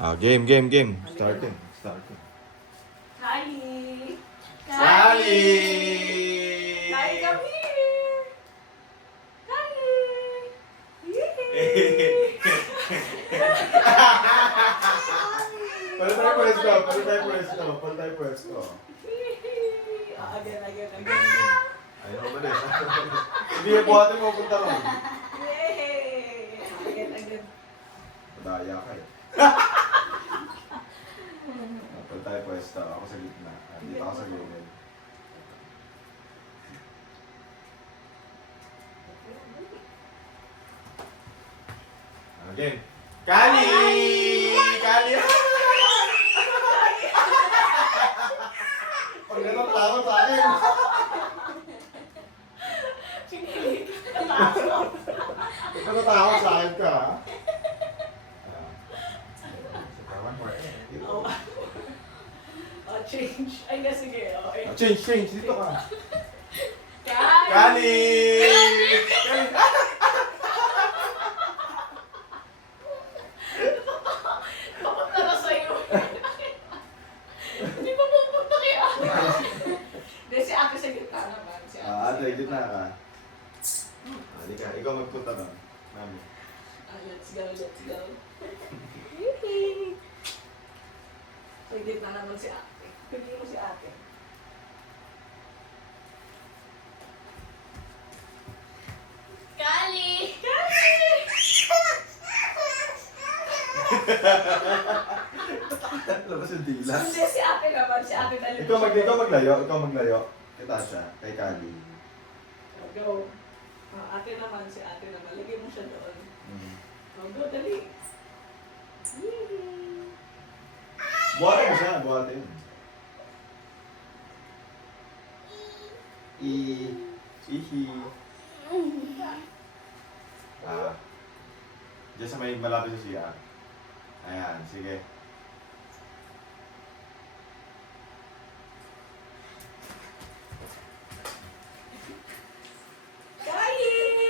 Game. Starting. Kylie! Kylie! Kylie, come here! Kylie! Yay! Pala tayo pwesto. Again. Ayaw ba din? Hindi yung buhatin mo punta ron. Yay! Again. Madaya ka eh. Pala tayo pwesto. Ako sa gitna. Dito ako sa gilid. Again. Kali! Pag ganun, takot sa akin. Chinilig. Ikaw natakot sa akin ka, ha? Oh, change. Ay, sige. Okay. Change. Dito ka. Kylie! Papunta na sa'yo. Hindi pa pupunta kay ate. Hindi, si ate sa gitna naman. Si Ate, gitna ka. Halika, ikaw magpunta doon. Mami. Let's go. Sa gitna naman si ate. Pili mo si ate. Kali! Labas yung dila. Hindi, si ate naman. Si ate talaga. Ikaw maglayo. Kay Tasha, kay Kali. Go. Ate naman, si ate naman. Lagay mo siya doon. Go, dali. Yee! Buhatin mo siya, buhatin. Ihi. Diyan sa may malapit sa siya. Ayan, sige. Kylie!